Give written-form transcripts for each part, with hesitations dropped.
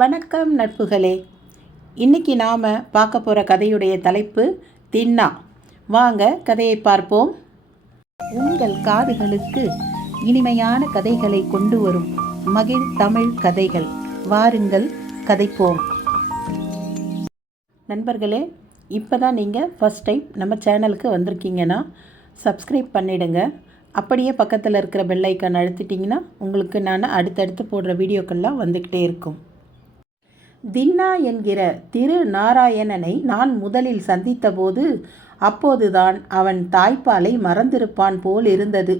வணக்கம் நட்புகளே. இன்றைக்கி நாம் பார்க்க போகிற கதையுடைய தலைப்பு தின்னா. வாங்க கதையை பார்ப்போம். உங்கள் காதுகளுக்கு இனிமையான கதைகளை கொண்டு வரும் மகிழ் தமிழ் கதைகள். வாருங்கள் கதைப்போம். நண்பர்களே, இப்போ தான் நீங்கள் ஃபஸ்ட் டைம் நம்ம சேனலுக்கு வந்திருக்கீங்கன்னா சப்ஸ்கிரைப் பண்ணிவிடுங்க. அப்படியே பக்கத்தில் இருக்கிற பெல் ஐக்கான் அழுத்திட்டிங்கன்னா உங்களுக்கு நான் அடுத்தடுத்து போடுற வீடியோக்கள்லாம் வந்துக்கிட்டே இருக்கும். தின்னா என்கிற திரு நாராயணனை நான் முதலில் சந்தித்தபோது அப்போதுதான் அவன் தாய்ப்பாலை மறந்திருப்பான் போல் இருந்தது.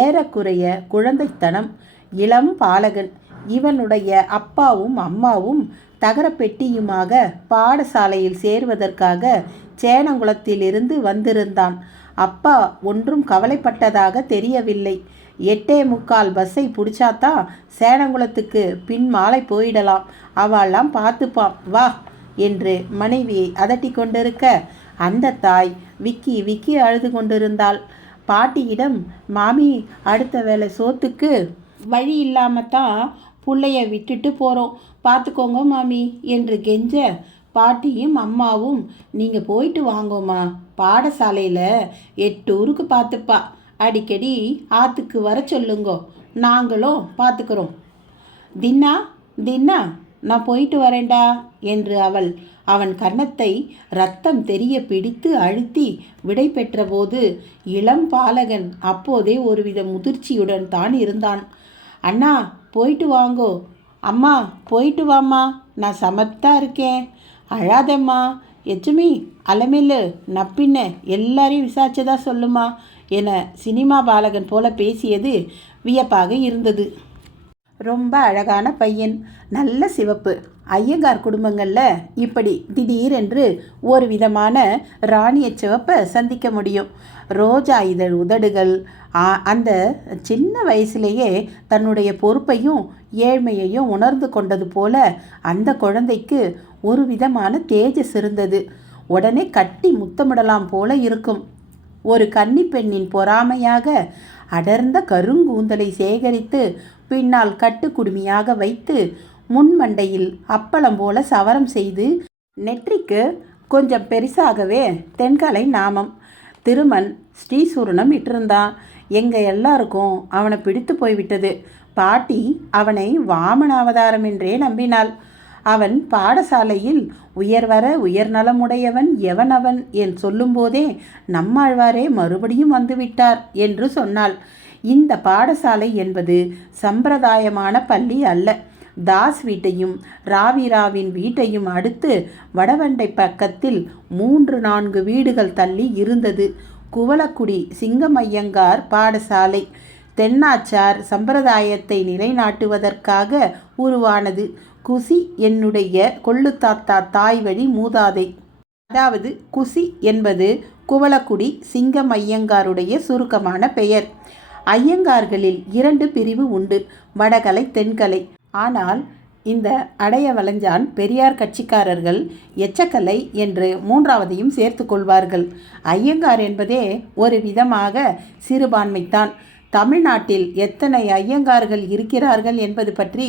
ஏறக்குறைய குழந்தைத்தனம், இளம் பாலகன். இவனுடைய அப்பாவும் அம்மாவும் தகரப்பெட்டியுமாக பாடசாலையில் சேர்வதற்காக சேனங்குளத்திலிருந்து வந்திருந்தான். அப்பா ஒன்றும் கவலைப்பட்டதாக தெரியவில்லை. 8:45 பஸ்ஸை பிடிச்சாதான் சேனங்குளத்துக்கு பின் மாலை போயிடலாம், அவெல்லாம் பார்த்துப்பான் வா என்று மனைவியை அதட்டி கொண்டிருக்க அந்த தாய் விக்கி விக்கி அழுது கொண்டிருந்தாள். பாட்டியிடம், மாமி அடுத்த வேளை சோத்துக்கு வழி இல்லாமத்தான் புள்ளைய விட்டுட்டு போகிறோம், பார்த்துக்கோங்க மாமி என்று கெஞ்ச, பாட்டியும் அம்மாவும் நீங்கள் போயிட்டு வாங்கோம்மா, பாடசாலையில் 8 ஊருக்கு பார்த்துப்பா, அடிக்கடி ஆற்றுக்கு வர சொல்லுங்கோ, நாங்களும் பார்த்துக்கிறோம். தின்னா தின்னா நான் போயிட்டு வரேன்டா என்று அவன் கன்னத்தை ரத்தம் தெரிய பிடித்து அழுத்தி விடை பெற்றபோது இளம் பாலகன் அப்போதே ஒருவித முதிர்ச்சியுடன் தான் இருந்தான். அண்ணா போயிட்டு வாங்கோ. அம்மா போயிட்டு வாம்மா, நான் சமத்தா இருக்கேன், அழாதம்மா, எச்சுமி அலமேலு நப்பின்னு எல்லாரையும் விசாரிச்சதா சொல்லுமா என சினிமா பாலகன் போல பேசியது வியப்பாக இருந்தது. ரொம்ப அழகான பையன், நல்ல சிவப்பு. ஐயங்கார் குடும்பங்களில் இப்படி திடீரென்று ஒரு விதமான ராணிய சிவப்பை சந்திக்க முடியும். ரோஜா இதழ் உதடுகள். அந்த சின்ன வயசுலேயே தன்னுடைய பொறுப்பையும் ஏழ்மையையும் உணர்ந்து கொண்டது போல அந்த குழந்தைக்கு ஒரு விதமான தேஜஸ் இருந்தது. உடனே கட்டி முத்தமிடலாம் போல இருக்கும். ஒரு கன்னி பெண்ணின் பொறாமையாக அடர்ந்த கருங்கூந்தலை சேகரித்து பின்னால் கட்டுக்குடுமியாக வைத்து முன்மண்டையில் அப்பளம் போல சவரம் செய்து நெற்றிக்கு கொஞ்சம் பெரிசாகவே தென்கலை நாமம் திருமன் ஸ்ரீசூர்ணம் இட்டிருந்தான். எங்கள் எல்லாருக்கும் அவனை பிடித்து போய்விட்டது. பாட்டி அவனை வாமன அவதாரம் என்றே நம்பினாள். அவன் பாடசாலையில் உயர்வர உயர்நலமுடையவன் எவனவன் என் சொல்லும்போதே நம்மாழ்வாரே மறுபடியும் வந்துவிட்டார் என்று சொன்னாள். இந்த பாடசாலை என்பது சம்பிரதாயமான பள்ளி அல்ல. தாஸ் வீட்டையும் ராவிராவின் வீட்டையும் அடுத்து வடவண்டை பக்கத்தில் 3-4 வீடுகள் தள்ளி இருந்தது குவலக்குடி சிங்கமையங்கார் பாடசாலை. தென்னாச்சார் சம்பிரதாயத்தை நிலைநாட்டுவதற்காக உருவானது. குசி என்னுடைய கொள்ளுத்தாத்தா தாய் வழி மூதாதை. அதாவது குசி என்பது குவலக்குடி சிங்கமையங்காருடைய சுருக்கமான பெயர். ஐயங்கார்களில் 2 பிரிவு உண்டு, வடகலை தென்கலை. ஆனால் இந்த அடைய வளைஞ்சான் பெரியார் கட்சிக்காரர்கள் எச்சக்கலை என்று 3வதையும் சேர்த்து கொள்வார்கள். ஐயங்கார் என்பதே ஒரு விதமாக சிறுபான்மைத்தான். தமிழ்நாட்டில் எத்தனை ஐயங்கார்கள் இருக்கிறார்கள் என்பது பற்றி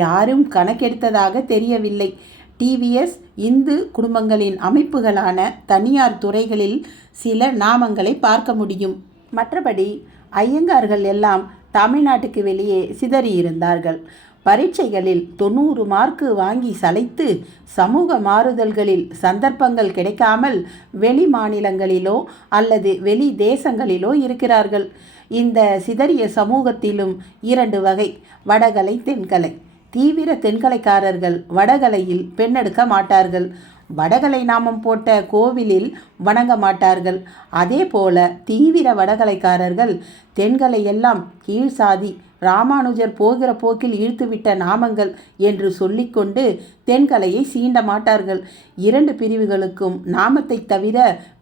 யாரும் கணக்கெடுத்ததாக தெரியவில்லை. டிவிஎஸ் இந்து குடும்பங்களின் அமைப்புகளான தனியார் துறைகளில் சில நாமங்களை பார்க்க முடியும். மற்றபடி ஐயங்கார்கள் எல்லாம் தமிழ்நாட்டுக்கு வெளியே சிதறியிருந்தார்கள். பரீட்சைகளில் 90 மார்க்கு வாங்கி சளைத்து சமூக மாறுதல்களில் சந்தர்ப்பங்கள் கிடைக்காமல் வெளி மாநிலங்களிலோ அல்லது வெளி தேசங்களிலோ இருக்கிறார்கள். இந்த சிதறிய சமூகத்திலும் 2 வகை, வடகலை தென்கலை. தீவிர தென்கலைக்காரர்கள் வடகலையில் பெண்ணெடுக்க மாட்டார்கள், வடகலை நாமம் போட்ட கோவிலில் வணங்க மாட்டார்கள். அதே போல தீவிர வடகலைக்காரர்கள் தென்கலை எல்லாம் கீழ்சாதி, ராமானுஜர் போகிற போக்கில் இழுத்துவிட்ட நாமங்கள் என்று சொல்லிக்கொண்டு தென்கலையை சீண்ட மாட்டார்கள். 2 பிரிவுகளுக்கும் நாமத்தை தவிர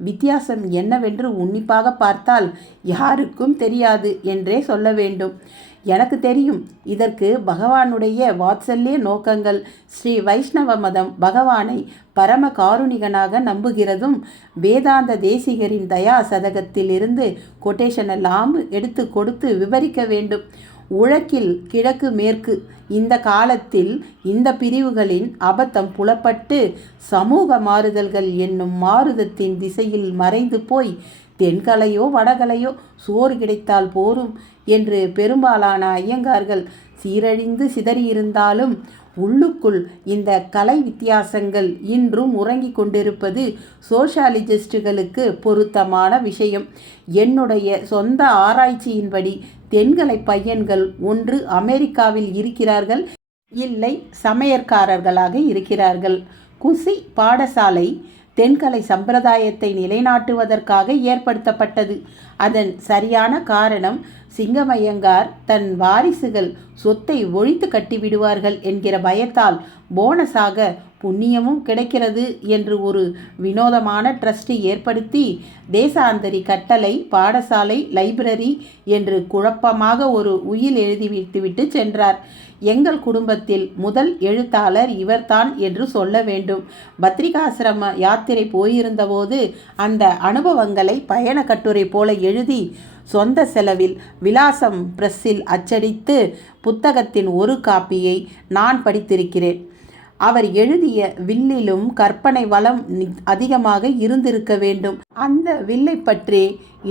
வித்தியாசம் என்னவென்று உன்னிப்பாக பார்த்தால் யாருக்கும் தெரியாது என்றே சொல்ல வேண்டும். எனக்கு தெரியும். இதற்கு பகவானுடைய வாத்சல்ய நோக்கங்கள். ஸ்ரீ வைஷ்ணவ மதம் பகவானை பரம காருணிகனாக நம்புகிறதும் வேதாந்த தேசிகரின் தயா சதகத்தில் இருந்து கொட்டேஷன் எல்லாம் எடுத்து கொடுத்து விவரிக்க வேண்டும். உழக்கில் கிழக்கு மேற்கு இந்த காலத்தில் இந்த பிரிவுகளின் அபத்தம் புலப்பட்டு சமூக மாறுதல்கள் என்னும் மாறுதத்தின் திசையில் மறைந்து போய் தென்கலையோ வடகலையோ சோறு கிடைத்தால் போரும் என்று பெரும்பாலான ஐயங்கார்கள் சீரழிந்து சிதறியிருந்தாலும் உள்ளுக்குள் இந்த கலை வித்தியாசங்கள் இன்றும் உறங்கிக் கொண்டிருப்பது சோஷியாலிஸ்டுகளுக்கு பொருத்தமான விஷயம். என்னுடைய சொந்த ஆராய்ச்சியின்படி தென்கலை பையன்கள் ஒன்று அமெரிக்காவில் இருக்கிறார்கள், இல்லை சமையற்காரர்களாக இருக்கிறார்கள். குசி பாடசாலை தென்கலை சம்பிரதாயத்தை நிலைநாட்டுவதற்காக ஏற்படுத்தப்பட்டது. அதன் சரியான காரணம் சிங்கமையங்கார் தன் வாரிசுகள் சொத்தை ஒழித்து கட்டிவிடுவார்கள் என்கிற பயத்தால் போனஸாக புண்ணியமும் கிடைக்கிறது என்று ஒரு வினோதமான ட்ரஸ்ட் ஏற்படுத்தி தேசாந்தரி கட்டளை பாடசாலை லைப்ரரி என்று குழப்பமாக ஒரு உயில் எழுதி வைத்துவிட்டு சென்றார். எங்கள் குடும்பத்தில் முதல் எழுத்தாளர் இவர்தான் என்று சொல்ல வேண்டும். பத்ரிகாசிரம யாத்திரை போயிருந்தபோது அந்த அனுபவங்களை பயண கட்டுரை போல எழுதி சொந்த செலவில் விலாசம் பிரஸ்ஸில் அச்சடித்து புத்தகத்தின் ஒரு காப்பியை நான் படித்திருக்கிறேன். அவர் எழுதிய வில்லிலும் கற்பனை வளம் அதிகமாக இருந்திருக்க வேண்டும். அந்த வில்லை பற்றி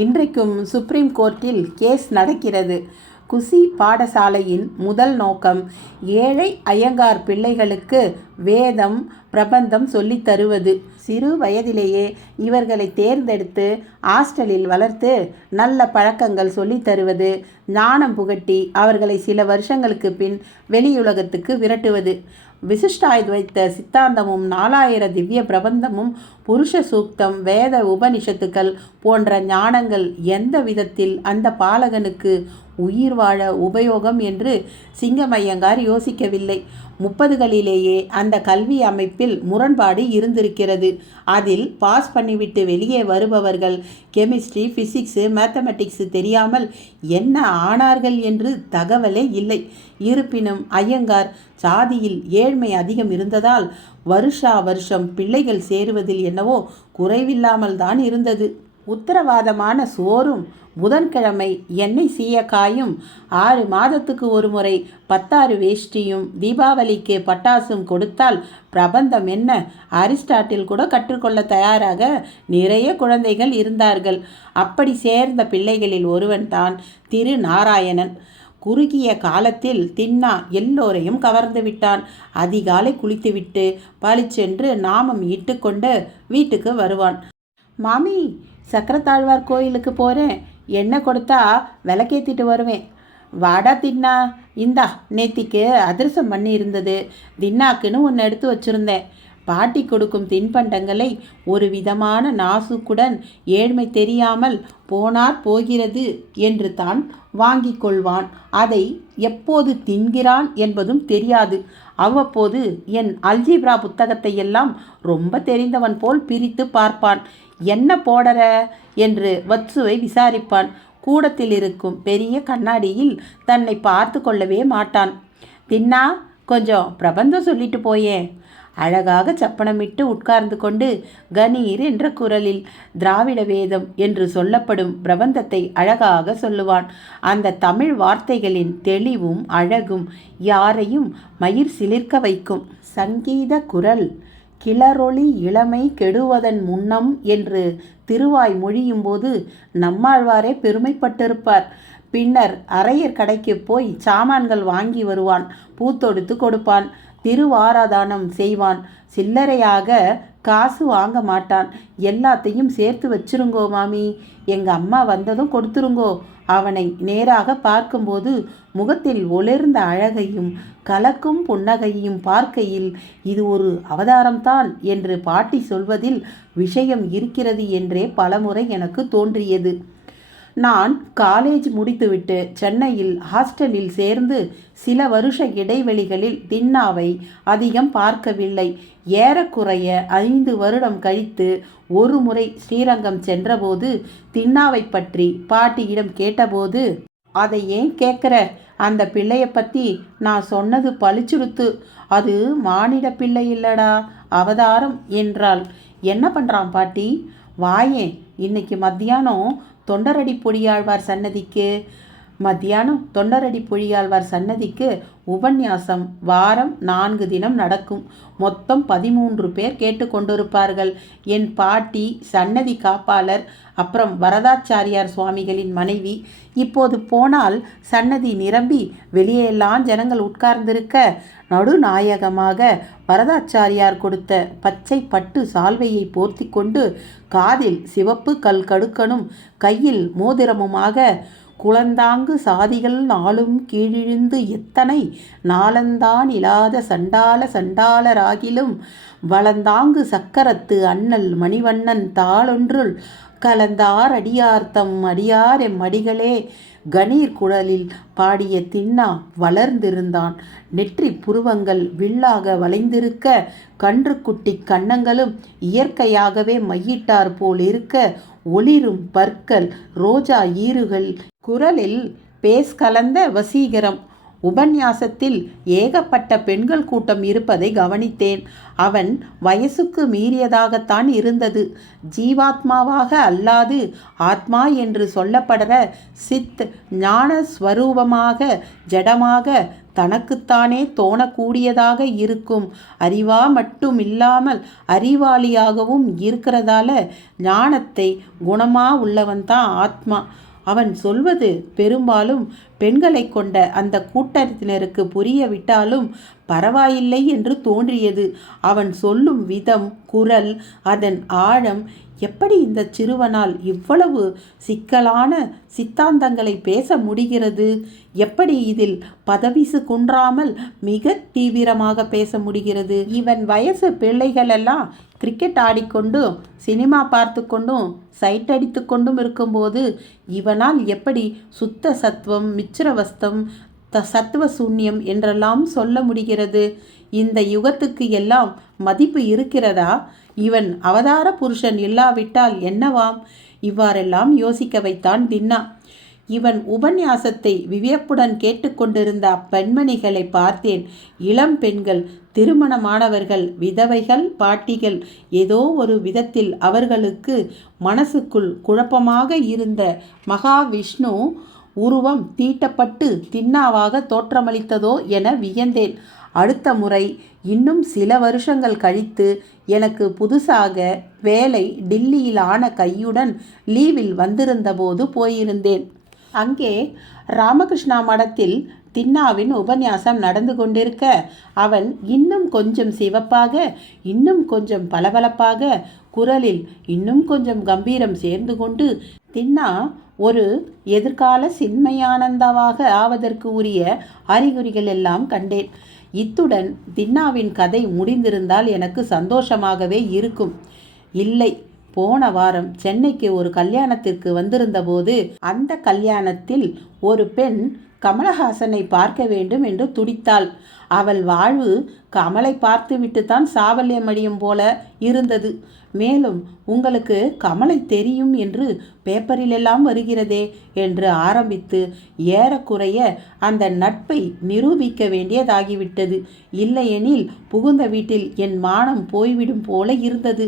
இன்றைக்கும் சுப்ரீம் கோர்ட்டில் கேஸ் நடக்கிறது. குசி பாடசாலையின் முதல் நோக்கம் ஏழை ஐயங்கார் பிள்ளைகளுக்கு வேதம் பிரபந்தம் சொல்லித் தருவது. சிறு வயதிலேயே இவர்களை தேர்ந்தெடுத்து ஹாஸ்டலில் வளர்த்து நல்ல பழக்கங்கள் சொல்லித் தருவது, ஞானம் புகட்டி அவர்களை சில வருஷங்களுக்கு பின் வெளியுலகத்துக்கு விரட்டுவது. விசிஷ்டாத்வைத்த சித்தாந்தமும் 4000 திவ்ய பிரபந்தமும் புருஷ சூக்தம் வேத உபனிஷத்துக்கள் போன்ற ஞானங்கள் எந்த விதத்தில் அந்த பாலகனுக்கு உயிர் வாழ உபயோகம் என்று சிங்கமையங்கார் யோசிக்கவில்லை. 30களிலேயே அந்த கல்வி அமைப்பில் முரண்பாடு இருந்திருக்கிறது. அதில் பாஸ் பண்ணிவிட்டு வெளியே வருபவர்கள் கெமிஸ்ட்ரி, ஃபிசிக்ஸு, மேத்தமெட்டிக்ஸு தெரியாமல் என்ன ஆனார்கள் என்று தகவலே இல்லை. இருப்பினும் ஐயங்கார் சாதியில் ஏழ்மை அதிகம் இருந்ததால் வருஷா வருஷம் பிள்ளைகள் சேருவதில் என்னவோ குறைவில்லாமல் தான் இருந்தது. உத்தரவாதமான சோறும் புதன்கிழமை எண்ணெய் சீயக்காயும் 6 மாதத்துக்கு ஒரு முறை 16 வேஷ்டியும் தீபாவளிக்கு பட்டாசும் கொடுத்தால் பிரபந்தம் என்ன அரிஸ்டாட்டில் கூட கற்றுக்கொள்ள தயாராக நிறைய குழந்தைகள் இருந்தார்கள். அப்படி சேர்ந்த பிள்ளைகளில் ஒருவன் தான் திரு நாராயணன். குறுகிய காலத்தில் தின்னா எல்லோரையும் கவர்ந்து விட்டான். அதிகாலை குளித்துவிட்டு பளிச்சென்று நாமம் இட்டுக்கொண்டு வீட்டுக்கு வருவான். மாமி, சக்கரத்தாழ்வார் கோயிலுக்கு போகிறேன், எண்ணெய் கொடுத்தா விளக்கேற்றிட்டு வருவேன். வாடா தின்னா, இந்தா நேத்திக்கு அதிரசம் பண்ணி இருந்தது, தின்னாக்குன்னு ஒன்று எடுத்து வச்சுருந்தேன். பாட்டி கொடுக்கும் தின்பண்டங்களை ஒரு விதமான நாசுக்குடன் ஏழ்மை தெரியாமல் போனார் போகிறது என்று தான் வாங்கி கொள்வான். அதை எப்போது தின்கிறான் என்பதும் தெரியாது. அவ்வப்போது என் அல்ஜிப்ரா புத்தகத்தை எல்லாம் ரொம்ப தெரிந்தவன் போல் பிரித்து பார்ப்பான். என்ன போடற என்று வத்சுவை விசாரிப்பான். கூடத்தில் இருக்கும் பெரிய கண்ணாடியில் தன்னை பார்த்து கொள்ளவே மாட்டான். தின்னா, கொஞ்சம் பிரபந்தம் சொல்லிட்டு போயேன். அழகாக சப்பனமிட்டு உட்கார்ந்து கொண்டு கணீர் என்ற குரலில் திராவிட வேதம் என்று சொல்லப்படும் பிரபந்தத்தை அழகாக சொல்லுவான். அந்த தமிழ் வார்த்தைகளின் தெளிவும் அழகும் யாரையும் மயிர் சிலிர்க்க வைக்கும். சங்கீத குரல் கிளரொளி இளமை கெடுவதன் முன்னம் என்று திருவாய் மொழியும்போது நம்மாழ்வாரே பெருமைப்பட்டிருப்பார். பின்னர் அரையர் கடைக்கு போய் சாமான்கள் வாங்கி வருவான். பூத்தொடுத்து கொடுப்பான். திருவாராதானம் செய்வான். சில்லறையாக காசு வாங்க மாட்டான். எல்லாத்தையும் சேர்த்து வச்சிருங்கோ மாமி, எங்கள் அம்மா வந்ததும் கொடுத்துருங்கோ. அவனை நேராக பார்க்கும்போது முகத்தில் ஒளிர்ந்த அழகையும் கலக்கும் புன்னகையும் பார்க்கையில் இது ஒரு அவதாரம்தான் என்று பாட்டி சொல்வதில் விஷயம் இருக்கிறது என்றே பலமுறை எனக்கு தோன்றியது. நான் காலேஜ் முடித்துவிட்டு சென்னையில் ஹாஸ்டலில் சேர்ந்து சில வருஷ இடைவெளிகளில் தின்னாவை அதிகம் பார்க்கவில்லை. ஏறக்குறைய 5 வருடம் கழித்து ஒரு முறை ஸ்ரீரங்கம் சென்றபோது தின்னாவை பற்றி பாட்டியிடம் கேட்டபோது, அதை ஏன் கேட்குற, அந்த பிள்ளைய பற்றி நான் சொன்னது பளிச்சுடுத்து, அது மானிட பிள்ளை இல்லடா, அவதாரம் என்றாள். என்ன பண்ணுறான் பாட்டி? வாயேன், இன்னைக்கு மத்தியானம் தொண்டரடி பொடியாழ்வார் சன்னதிக்கு மத்தியானம் தொண்டரடி பொழியாழ்வார் சன்னதிக்கு உபன்யாசம் வாரம் 4 தினம் நடக்கும். மொத்தம் 13 பேர் கேட்டுக்கொண்டிருப்பார்கள். என் பாட்டி, சன்னதி காப்பாளர், அப்புறம் வரதாச்சாரியார் சுவாமிகளின் மனைவி. இப்போது போனால் சன்னதி நிரம்பி வெளியெல்லாம் ஜனங்கள் உட்கார்ந்திருக்க நடுநாயகமாக வரதாச்சாரியார் கொடுத்த பச்சை பட்டு சால்வையை போர்த்தி கொண்டு காதில் சிவப்பு கல் கடுக்கனும் கையில் மோதிரமுமாக குளந்தாங்கு சாதிகள் நாளும் கீழிழிந்து எத்தனை நாளந்தான் இலாத சண்டாளராகிலும் வளந்தாங்கு சக்கரத்து அண்ணல் மணிவண்ணன் தாளொன்றுள் கலந்தார் அடியார்த்தம் அடியார் எம் அடிகளே கணீர் குழலில் பாடிய திண்ணா வளர்ந்திருந்தான். நெற்றி புருவங்கள் வில்லாக வளைந்திருக்க கன்றுக்குட்டி கன்னங்களும் இயற்கையாகவே மையிட்டார் போல் இருக்க ஒளிரும் பற்கள் ரோஜா ஈறுகள் குரலில் பேஸ் கலந்த வசீகரம். உபன்யாசத்தில் ஏகப்பட்ட பெண்கள் கூட்டம் இருப்பதை கவனித்தேன். அவன் வயசுக்கு மீறியதாகத்தான் இருந்தது. ஜீவாத்மாவாக அல்லாது ஆத்மா என்று சொல்லப்படுற சித் ஞான ஸ்வரூபமாக ஜடமாக தனக்குத்தானே தோணக்கூடியதாக இருக்கும் அறிவா மட்டும் இல்லாமல் அறிவாளியாகவும் இருக்கிறதால ஞானத்தை குணமா உள்ளவன்தான் ஆத்மா. அவன் சொல்வது பெரும்பாலும் பெண்களை கொண்ட அந்த கூட்டத்தினருக்கு புரியவிட்டாலும் பரவாயில்லை என்று தோன்றியது. அவன் சொல்லும் விதம், குரல், அதன் ஆழம். எப்படி இந்த சிறுவனால் இவ்வளவு சிக்கலான சித்தாந்தங்களை பேச முடிகிறது? எப்படி இதில் பதவிசு குன்றாமல் மிக தீவிரமாக பேச முடிகிறது? இவன் வயசு பிள்ளைகளெல்லாம் கிரிக்கெட் ஆடிக்கொண்டும் சினிமா பார்த்து கொண்டும் சைட் அடித்து கொண்டும் இருக்கும்போது இவனால் எப்படி சுத்த சத்துவம், மிச்சிரவஸ்தம், சத்துவ சூன்யம் என்றெல்லாம் சொல்ல முடிகிறது? இந்த யுகத்துக்கு எல்லாம் மதிப்பு இருக்கிறதா? இவன் அவதார புருஷன் இல்லாவிட்டால் என்னவாம்? இவ்வாறெல்லாம் யோசிக்க வைத்தான் தின்னா. இவன் உபன்யாசத்தை வியப்புடன் கேட்டுக்கொண்டிருந்த அப்பெண்மணிகளை பார்த்தேன். இளம் பெண்கள், திருமணமானவர்கள், விதவைகள், பாட்டிகள். ஏதோ ஒரு விதத்தில் அவர்களுக்கு மனசுக்குள் குழப்பமாக இருந்த மகாவிஷ்ணு உருவம் தீட்டப்பட்டு தின்னாவாக தோற்றமளித்ததோ என வியந்தேன். அடுத்த முறை இன்னும் சில வருஷங்கள் கழித்து எனக்கு புதுசாக வேலை டில்லியில் ஆன கையுடன் லீவில் வந்திருந்தபோது போயிருந்தேன். அங்கே ராமகிருஷ்ணா மடத்தில் தின்னாவின் உபன்யாசம் நடந்து கொண்டிருக்க அவன் இன்னும் கொஞ்சம் சிவப்பாக, இன்னும் கொஞ்சம் பளபளப்பாக, குரலில் இன்னும் கொஞ்சம் கம்பீரம் சேர்ந்து கொண்டு தின்னா ஒரு எதிர்கால சின்மயானந்தாவாக ஆவதற்கு உரிய அறிகுறிகள் எல்லாம் கண்டேன். இத்துடன் தின்னாவின் கதை முடிந்திருந்தால் எனக்கு சந்தோஷமாகவே இருக்கும். இல்லை, போன வாரம் சென்னைக்கு ஒரு கல்யாணத்திற்கு வந்திருந்தபோது அந்த கல்யாணத்தில் ஒரு பெண் கமலஹாசனை பார்க்க வேண்டும் என்று துடித்தாள். அவள் வாழ்வு கமலை பார்த்துவிட்டுத்தான் சாவல்யமடியும் போல இருந்தது. மேலும் உங்களுக்கு கமலை தெரியும் என்று பேப்பரிலெல்லாம் வருகிறதே என்று ஆரம்பித்து ஏறக்குறைய அந்த நட்பை நிரூபிக்க வேண்டியதாகிவிட்டது. இல்லையெனில் புகுந்த வீட்டில் என் மானம் போய்விடும் போல இருந்தது.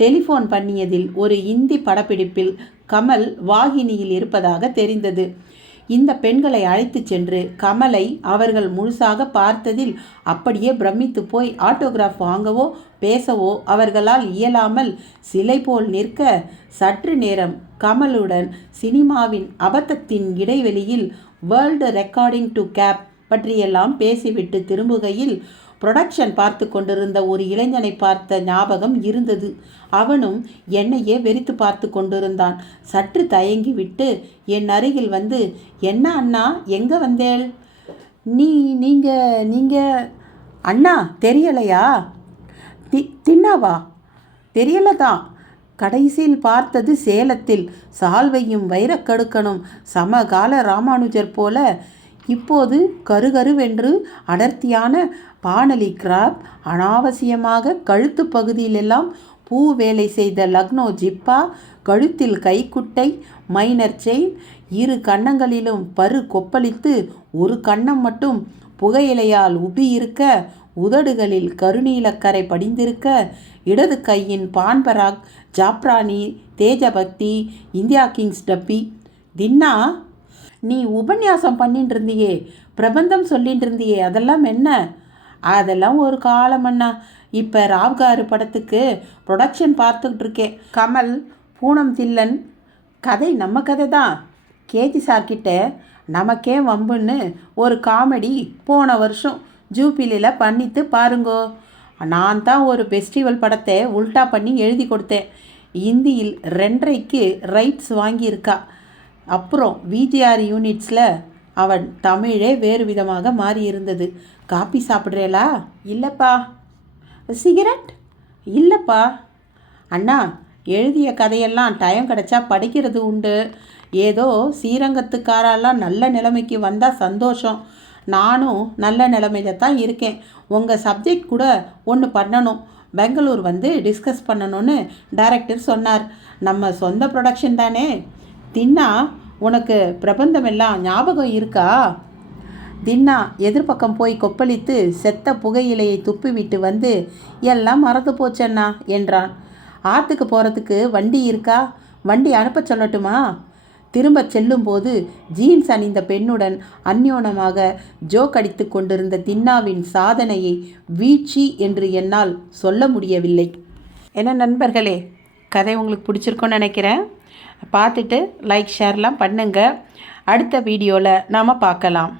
டெலிஃபோன் பண்ணியதில் ஒரு இந்தி படப்பிடிப்பில் கமல் வாகினியில் இருப்பதாக தெரிந்தது. இந்த பெண்களை அழைத்து சென்று கமலை அவர்கள் முழுசாக பார்த்ததில் அப்படியே பிரமித்து போய் ஆட்டோகிராஃப் வாங்கவோ பேசவோ அவர்களால் இயலாமல் சிலை போல் நிற்க, சற்று நேரம் கமலுடன் சினிமாவின் அபத்தத்தின் இடைவெளியில் வேர்ல்டு ரெக்கார்டிங் டு கேப் பற்றியெல்லாம் பேசிவிட்டு திரும்புகையில் புரொடக்ஷன் பார்த்து கொண்டிருந்த ஒரு இளைஞனை பார்த்த ஞாபகம் இருந்தது. அவனும் என்னையே வெறித்து பார்த்து கொண்டிருந்தான். சற்று தயங்கிவிட்டு என் அருகில் வந்து, என்ன அண்ணா, எங்கே வந்தேள்? நீங்க அண்ணா தெரியலையா? தின்னாவா? தெரியலதான். கடைசியில் பார்த்தது சேலத்தில். சால்வையும் வைரக்கடுக்கனும் சமகால ராமானுஜர் போல. இப்போது கருகருவென்று அடர்த்தியான பானலி கிராப், அனாவசியமாக கழுத்து பகுதியிலெல்லாம் பூ வேலை செய்த லக்னோ ஜிப்பா, கழுத்தில் கைக்குட்டை, மைனர் செயின், இரு கன்னங்களிலும் பரு கொப்பளித்து ஒரு கன்னம் மட்டும் புகையிலையால் உபி இருக்க, உதடுகளில் கருநீலக்கரை படிந்திருக்க, இடது கையின் பான்பராக், ஜாப்ரானி, தேஜபக்தி, இந்தியா கிங்ஸ் டப்பி. தின்னா, நீ உபன்யாசம் பண்ணிட்டு இருந்தியே, பிரபந்தம் சொல்லிட்டு இருந்தியே, அதெல்லாம் என்ன? அதெல்லாம் ஒரு காலம் அண்ணா. இப்போ ராவ்காரு படத்துக்கு ப்ரொடக்ஷன் பார்த்துக்கிட்டு இருக்கேன். கமல், பூனம் தில்லன் கதை நம்ம கதை தான். கேஜி சார்கிட்ட நமக்கே வம்புன்னு ஒரு காமெடி போன வருஷம் ஜூபிலியில் பண்ணிட்டு பாருங்கோ. நான் தான் ஒரு ஃபெஸ்டிவல் படத்தை உல்டா பண்ணி எழுதி கொடுத்தேன். இந்தியில் 2.5க்கு ரைட்ஸ் வாங்கியிருக்கா. அப்புறம் விஜிஆர் யூனிட்ஸில் அவன் தமிழே வேறு விதமாக மாறி இருந்தது. காப்பி சாப்பிட்றேலா? இல்லைப்பா. சிகரெட்? இல்லைப்பா. அண்ணா, எழுதிய கதையெல்லாம் டைம் கிடச்சா படிக்கிறது உண்டு. ஏதோ ஸ்ரீரங்கத்துக்காரெல்லாம் நல்ல நிலைமைக்கு வந்தால் சந்தோஷம். நானும் நல்ல நிலைமையில தான் இருக்கேன். உங்கள் சப்ஜெக்ட் கூட ஒன்று பண்ணணும், பெங்களூர் வந்து டிஸ்கஸ் பண்ணணும்னு டைரக்டர் சொன்னார். நம்ம சொந்த ப்ரொடக்ஷன் தானே. தின்னா, உனக்கு பிரபந்தம் எல்லாம் ஞாபகம் இருக்கா? தின்னா எதிர்பக்கம் போய் கொப்பளித்து செத்த புகையிலையை துப்பிவிட்டு வந்து, எல்லாம் மறந்து போச்சண்ணா என்றான். ஆற்றுக்கு போகிறதுக்கு வண்டி இருக்கா? வண்டி அனுப்ப சொல்லட்டுமா? திரும்ப செல்லும்போது ஜீன்ஸ் அணிந்த பெண்ணுடன் அந்யோனமாக ஜோக் அடித்து கொண்டிருந்த தின்னாவின் சாதனையை வீழ்ச்சி என்று என்னால் சொல்ல முடியவில்லை. என்ன நண்பர்களே, கதை உங்களுக்கு பிடிச்சிருக்குன்னு நினைக்கிறேன். பார்த்துட்டு லைக் ஷேர்லாம் பண்ணுங்கள். அடுத்த வீடியோவில் நாம் பார்க்கலாம்.